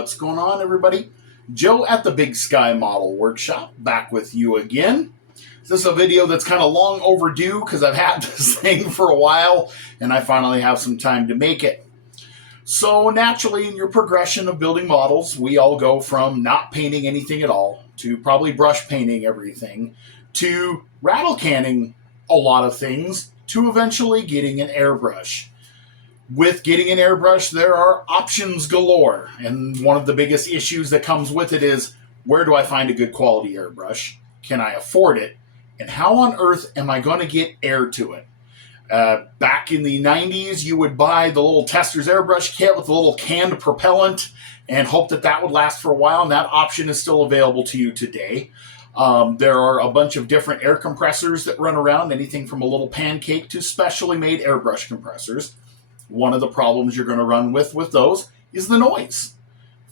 What's going on, everybody? Joe at the Big Sky Model Workshop, back with you again. This is a video that's kind of long overdue because I've had this thing for a while and I finally have some time to make it. So naturally, in your progression of building models, we all go from not painting anything at all to probably brush painting everything to rattle canning a lot of things to eventually getting an airbrush. With getting an airbrush, there are options galore, and one of the biggest issues that comes with it is, where do I find a good quality airbrush? Can I afford it? And how on earth am I going to get air to it? Back in the 90s, you would buy the little Tester's airbrush kit with a little canned propellant and hope that that would last for a while, and that option is still available to you today. There are a bunch of different air compressors that run around, anything from a little pancake to specially made airbrush compressors. One of the problems you're going to run with those is the noise.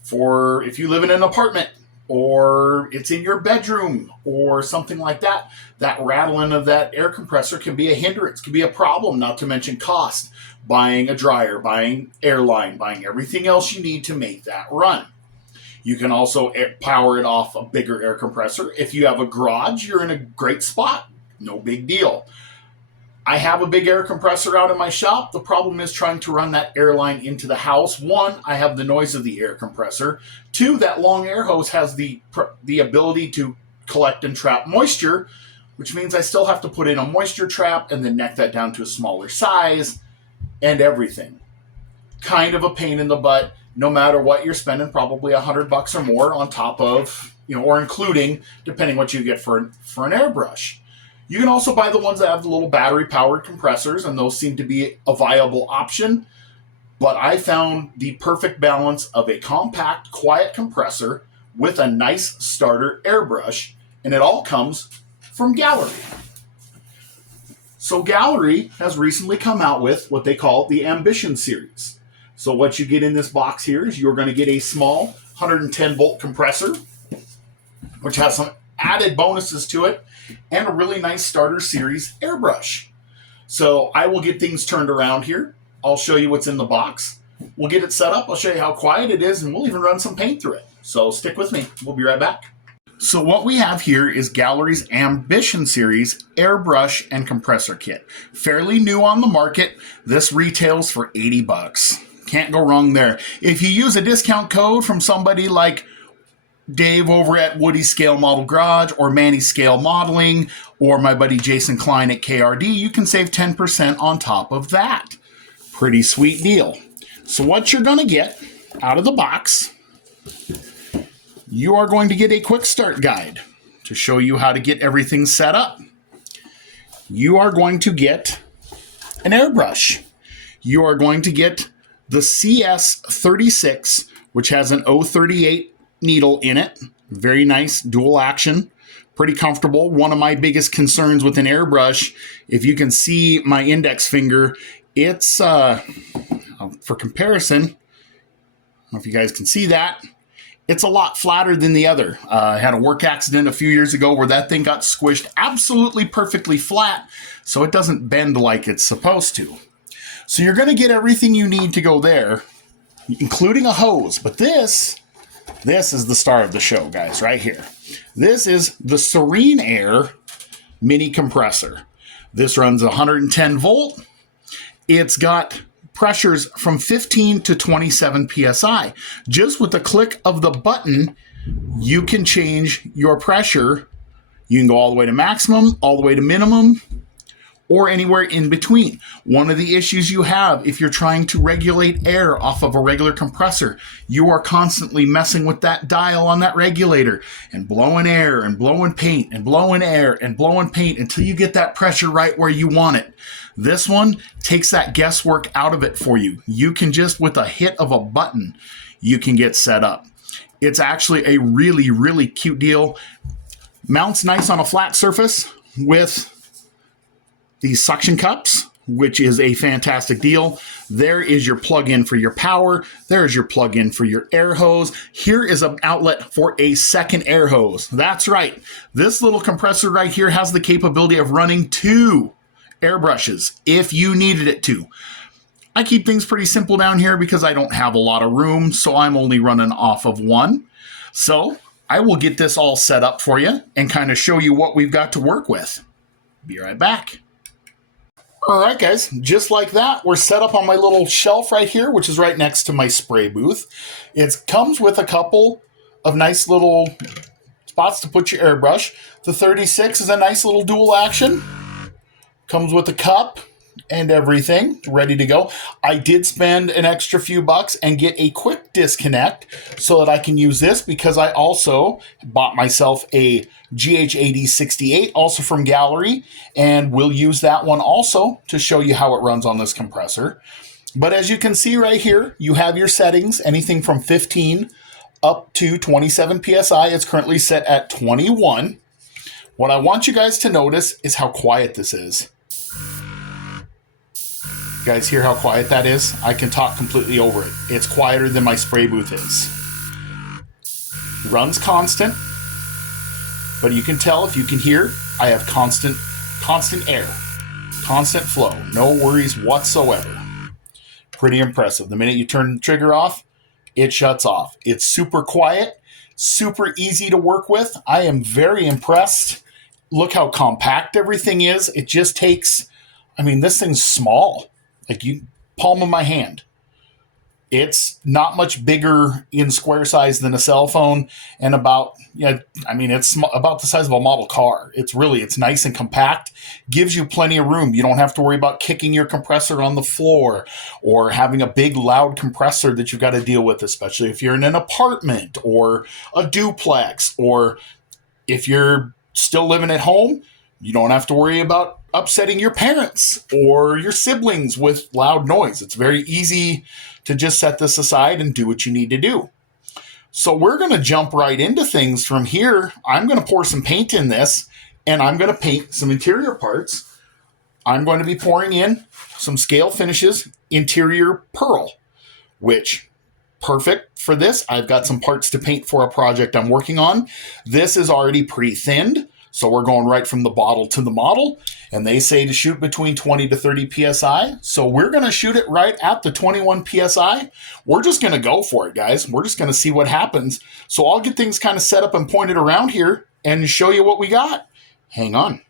For if you live in an apartment or it's in your bedroom or something like that, that rattling of that air compressor can be a hindrance, can be a problem, not to mention cost. Buying a dryer, buying airline, buying everything else you need to make that run. You can also power it off a bigger air compressor. If you have a garage, you're in a great spot. No big deal. I have a big air compressor out in my shop. The problem is trying to run that air line into the house. One, I have the noise of the air compressor. Two, that long air hose has the ability to collect and trap moisture, which means I still have to put in a moisture trap and then neck that down to a smaller size and everything. Kind of a pain in the butt, no matter what you're spending, probably $100 or more on top of, or including, depending what you get for an airbrush. You can also buy the ones that have the little battery-powered compressors, and those seem to be a viable option. But I found the perfect balance of a compact, quiet compressor with a nice starter airbrush, and it all comes from Gaahleri. So Gaahleri has recently come out with what they call the Ambition Series. So what you get in this box here is you're going to get a small 110-volt compressor, which has some added bonuses to it, and a really nice starter series airbrush. So I will get things turned around here. I'll show you what's in the box. We'll get it set up. I'll show you how quiet it is, and we'll even run some paint through it. So stick with me. We'll be right back. So what we have here is Gaahlerie's Ambition Series airbrush and compressor kit. Fairly new on the market. This retails for $80. Can't go wrong there. If you use a discount code from somebody like Dave over at Woody's Scale Model Garage or Manny's Scale Modeling or my buddy Jason Klein at KRD, you can save 10% on top of that. Pretty sweet deal. So what you're going to get out of the box, you are going to get a quick start guide to show you how to get everything set up. You are going to get an airbrush. You are going to get the CS-36, which has an 038 needle in it. Very nice dual action, pretty comfortable. One of my biggest concerns with an airbrush, if you can see my index finger, it's for comparison, I don't know if you guys can see that, it's a lot flatter than the other. I had a work accident a few years ago where that thing got squished absolutely perfectly flat, so it doesn't bend like it's supposed to. So you're going to get everything you need to go there, including a hose. But this is the star of the show, guys, right here. This is the Serenair mini compressor. This runs 110 volt. It's got pressures from 15 to 27 psi. Just with the click of the button, you can change your pressure. You can go all the way to maximum, all the way to minimum, or anywhere in between. One of the issues you have if you're trying to regulate air off of a regular compressor, you are constantly messing with that dial on that regulator and blowing air and blowing paint and blowing air and blowing paint until you get that pressure right where you want it. This one takes that guesswork out of it for you. You can just, with a hit of a button, you can get set up. It's actually a really, really cute deal. Mounts nice on a flat surface with these suction cups, which is a fantastic deal. There is your plug-in for your power. There is your plug-in for your air hose. Here is an outlet for a second air hose. That's right. This little compressor right here has the capability of running 2 airbrushes if you needed it to. I keep things pretty simple down here because I don't have a lot of room, so I'm only running off of one. So I will get this all set up for you and kind of show you what we've got to work with. Be right back. All right, guys, just like that, we're set up on my little shelf right here, which is right next to my spray booth. It comes with a couple of nice little spots to put your airbrush. The 36 is a nice little dual action. Comes with a cup and everything ready to go. I did spend an extra few bucks and get a quick disconnect so that I can use this, because I also bought myself a GH8068, also from Gaahleri, and we'll use that one also to show you how it runs on this compressor. But as you can see right here, you have your settings, anything from 15 up to 27 PSI. It's currently set at 21. What I want you guys to notice is how quiet this is. You guys hear how quiet that is? I can talk completely over it. It's quieter than my spray booth is. Runs constant, but you can tell, if you can hear, I have constant air, constant flow, no worries whatsoever. Pretty impressive. The minute you turn the trigger off, it shuts off. It's super quiet, super easy to work with. I am very impressed. Look how compact everything is. It just takes, I mean, this thing's small. Like, palm of my hand. It's not much bigger in square size than a cell phone, and it's about the size of a model car. It's nice and compact, gives you plenty of room. You don't have to worry about kicking your compressor on the floor or having a big loud compressor that you've got to deal with, especially if you're in an apartment or a duplex, or if you're still living at home. You don't have to worry about upsetting your parents or your siblings with loud noise. It's very easy to just set this aside and do what you need to do. So we're going to jump right into things from here. I'm going to pour some paint in this, and I'm going to paint some interior parts. I'm going to be pouring in some Scale Finishes Interior Pearl, which, perfect for this. I've got some parts to paint for a project I'm working on. This is already pre-thinned, so we're going right from the bottle to the model, and they say to shoot between 20 to 30 PSI. So we're going to shoot it right at the 21 PSI. We're just going to go for it, guys. We're just going to see what happens. So I'll get things kind of set up and pointed around here and show you what we got. Hang on.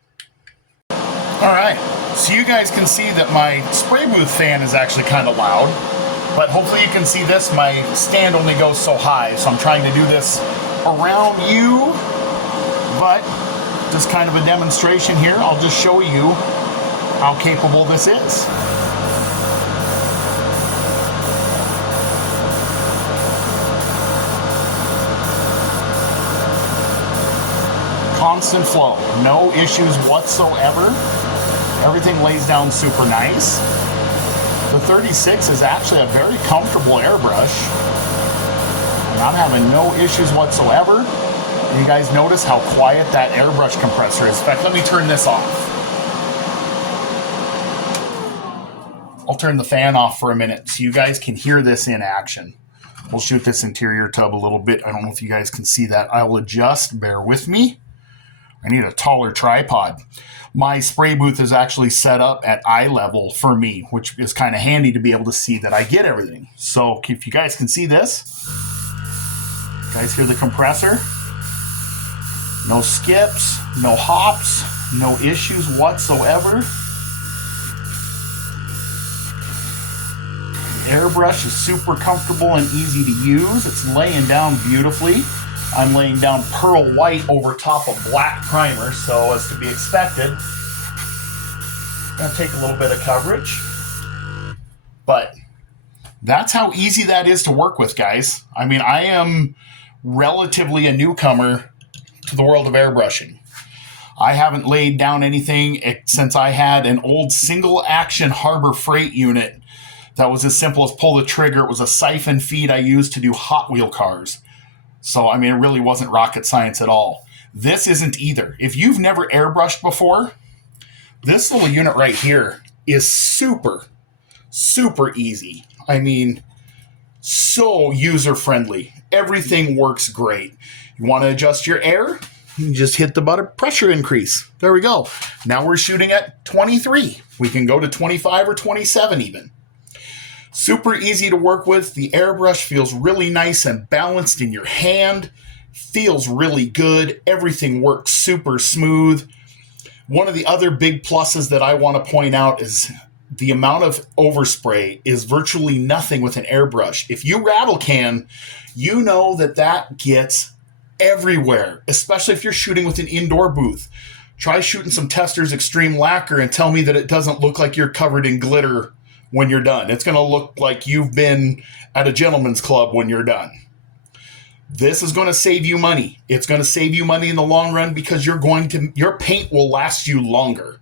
All right, so you guys can see that my spray booth fan is actually kind of loud, but hopefully you can see this. My stand only goes so high, so I'm trying to do this around you, but just kind of a demonstration here. I'll just show you how capable this is. Constant flow, no issues whatsoever. Everything lays down super nice. The 36 is actually a very comfortable airbrush, and I'm having no issues whatsoever. You guys notice how quiet that airbrush compressor is. In fact, let me turn this off. I'll turn the fan off for a minute so you guys can hear this in action. We'll shoot this interior tub a little bit. I don't know if you guys can see that. I will adjust. Bear with me. I need a taller tripod. My spray booth is actually set up at eye level for me, which is kind of handy to be able to see that I get everything. So if you guys can see this, you guys hear the compressor? No skips, no hops, no issues whatsoever. The airbrush is super comfortable and easy to use. It's laying down beautifully. I'm laying down pearl white over top of black primer, so as to be expected. Gonna take a little bit of coverage, but that's how easy that is to work with, guys. I mean, I am relatively a newcomer to the world of airbrushing. I haven't laid down anything since I had an old single action Harbor Freight unit that was as simple as pull the trigger. It was a siphon feed I used to do Hot Wheel cars. So, I mean, it really wasn't rocket science at all. This isn't either. If you've never airbrushed before, this little unit right here is super, super easy. I mean, so user-friendly. Everything works great. You want to adjust your air? You just hit the button, pressure increase. There we go. Now we're shooting at 23. We can go to 25 or 27 even. Super easy to work with. The airbrush feels really nice and balanced in your hand. Feels really good. Everything works super smooth. One of the other big pluses that I want to point out is the amount of overspray is virtually nothing with an airbrush. If you rattle can, you know that gets everywhere, especially if you're shooting with an indoor booth. Try shooting some Testors Extreme Lacquer and tell me that it doesn't look like you're covered in glitter when you're done. It's going to look like you've been at a gentleman's club when you're done. This is going to save you money. It's going to save you money in the long run because your paint will last you longer.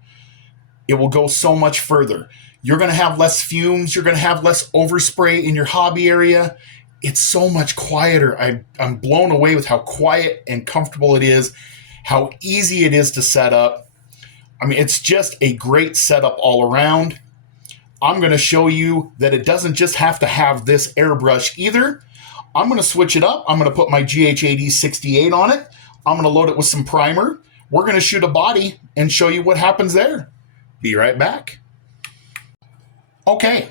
It will go so much further. You're going to have less fumes. You're going to have less overspray in your hobby area. It's so much quieter. I'm blown away with how quiet and comfortable it is, how easy it is to set up. I mean, it's just a great setup all around. I'm going to show you that it doesn't just have to have this airbrush either. I'm going to switch it up. I'm going to put my GH8068 on it. I'm going to load it with some primer. We're going to shoot a body and show you what happens there. Be right back. Okay,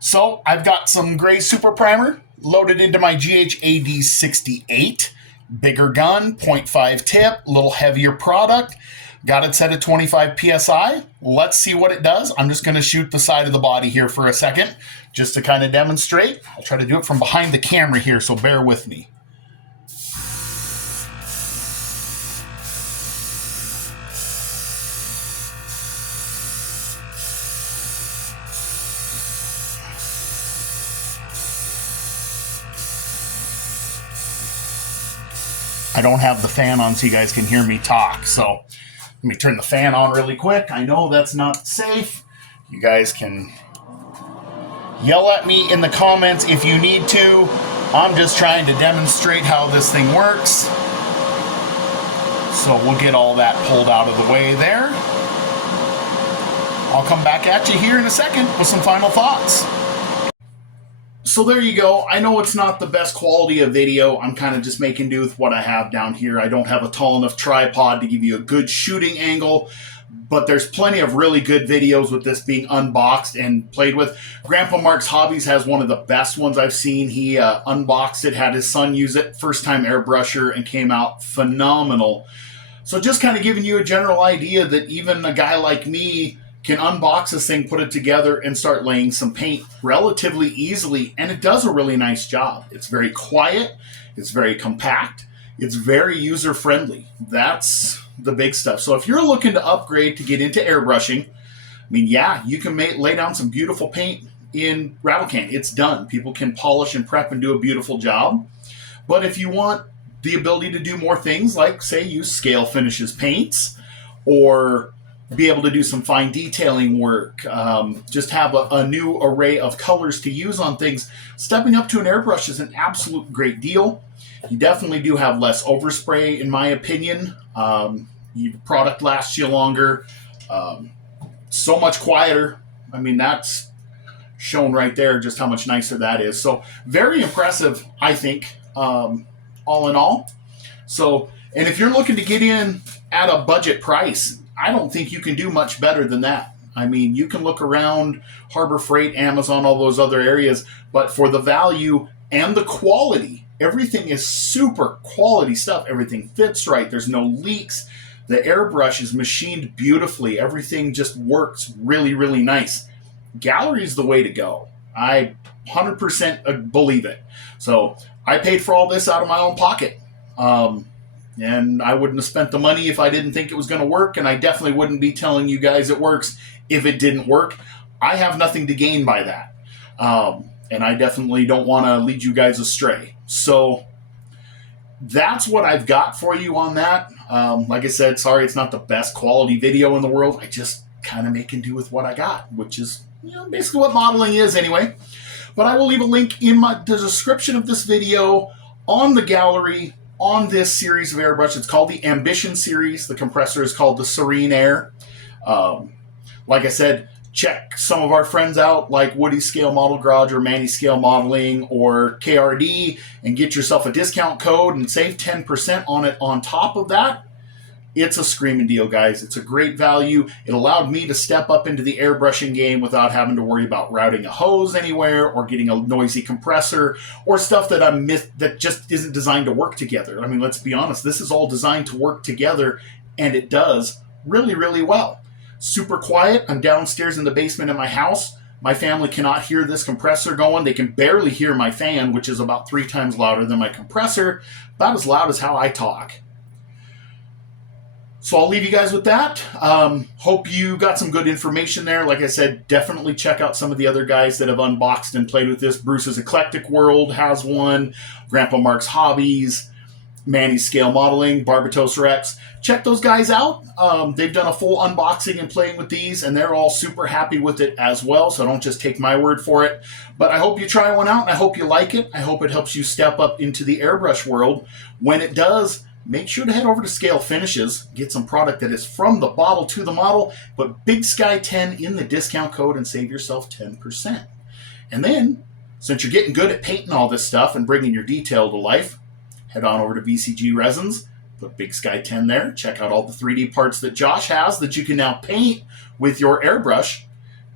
so I've got some gray super primer loaded into my GH8068. Bigger gun, 0.5 tip, a little heavier product. Got it set at 25 PSI. Let's see what it does. I'm just going to shoot the side of the body here for a second, just to kind of demonstrate. I'll try to do it from behind the camera here, so bear with me. I don't have the fan on so you guys can hear me talk, so let me turn the fan on really quick. I know that's not safe. You guys can yell at me in the comments if you need to. I'm just trying to demonstrate how this thing works. So we'll get all that pulled out of the way there. I'll come back at you here in a second with some final thoughts. So there you go. I know it's not the best quality of video. I'm kind of just making do with what I have down here. I don't have a tall enough tripod to give you a good shooting angle, but there's plenty of really good videos with this being unboxed and played with. Grandpa Mark's Hobbies has one of the best ones I've seen. He unboxed it, had his son use it, first-time airbrusher, and came out phenomenal. So just kind of giving you a general idea that even a guy like me can unbox this thing, put it together, and start laying some paint relatively easily, and it does a really nice job. It's very quiet, it's very compact, it's very user-friendly. That's the big stuff. So if you're looking to upgrade to get into airbrushing, I mean, yeah, you can lay down some beautiful paint in rattle can. It's done. People can polish and prep and do a beautiful job. But if you want the ability to do more things, like, say, use scale finishes paints, or be able to do some fine detailing work, just have a new array of colors to use on things, stepping up to an airbrush is an absolute great deal. You definitely do have less overspray, in my opinion. Your product lasts you longer. So much quieter. I mean, that's shown right there just how much nicer that is. So very impressive, I think, all in all. So, and if you're looking to get in at a budget price, I don't think you can do much better than that. I mean, you can look around Harbor Freight, Amazon, all those other areas, but for the value and the quality, everything is super quality stuff. Everything fits right. There's no leaks. The airbrush is machined beautifully. Everything just works really, really nice. Gaahleri is the way to go. I 100% believe it. So I paid for all this out of my own pocket. And I wouldn't have spent the money if I didn't think it was going to work, and I definitely wouldn't be telling you guys it works if it didn't work. I have nothing to gain by that, and I definitely don't want to lead you guys astray. So that's what I've got for you on that. Like I said, sorry it's not the best quality video in the world. I just kind of making do with what I got, which is basically what modeling is anyway. But I will leave a link in the description of this video on the Gaahleri on this series of airbrush. It's called the Ambition Series. The compressor is called the Serenair. Like I said, check some of our friends out like Woody's Scale Model Garage or Manny's Scale Modeling or KRD and get yourself a discount code and save 10% on it on top of that. It's a screaming deal, guys. It's a great value. It allowed me to step up into the airbrushing game without having to worry about routing a hose anywhere or getting a noisy compressor or stuff that just isn't designed to work together. I mean, let's be honest. This is all designed to work together, and it does really, really well. Super quiet. I'm downstairs in the basement of my house. My family cannot hear this compressor going. They can barely hear my fan, which is about 3 times louder than my compressor, about as loud as how I talk. So I'll leave you guys with that. Hope you got some good information there. Like I said, definitely check out some of the other guys that have unboxed and played with this. Bruce's Eclectic World has one. Grandpa Mark's Hobbies. Manny's Scale Modeling. Barbatos Rex. Check those guys out. They've done a full unboxing and playing with these, and they're all super happy with it as well, so don't just take my word for it. But I hope you try one out, and I hope you like it. I hope it helps you step up into the airbrush world. When it does, make sure to head over to Scale Finishes, get some product that is from the bottle to the model, put Big Sky 10 in the discount code and save yourself 10%. And then, since you're getting good at painting all this stuff and bringing your detail to life, head on over to VCG Resins, put Big Sky 10 there, check out all the 3D parts that Josh has that you can now paint with your airbrush,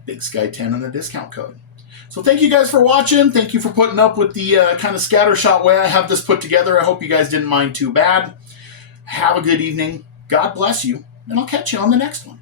Big Sky 10 in the discount code. So thank you guys for watching. Thank you for putting up with the kind of scattershot way I have this put together. I hope you guys didn't mind too bad. Have a good evening. God bless you, and I'll catch you on the next one.